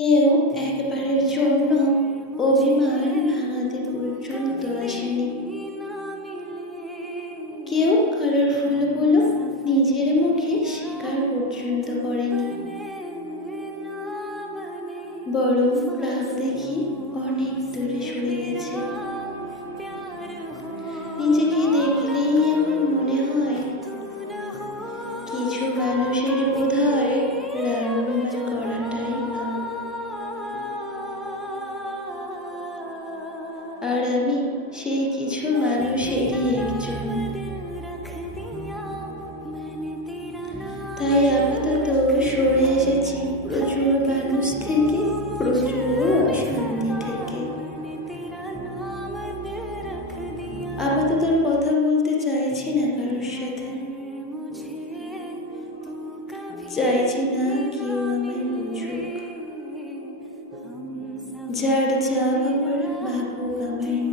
কেউ একবারের জন্য অভিমান ভাঙাতে পর্যন্ত আসেনি। কেউ কারোর ভুলগুলো নিজের মুখে স্বীকার পর্যন্ত করেনি, বরং রাগ দেখি অনেক দূরে সরে গেছে। নিজেকে দেখলেই এমন মনে হয় কিছু মানুষের বোধহয় রাগ করাটাই না। আর আমি সেই কিছু মানুষেরই একজন। তাই আপাতত সরে এসেছি প্রচুর মানুষ থেকে, প্রচুর অশান্তি থেকে। আপাতত কথা বলতে চাইছি না কারোর সাথে, চাইছি না কেউ আমায় বুঝুক। যার যা ভাবার ভাবুক আমায়।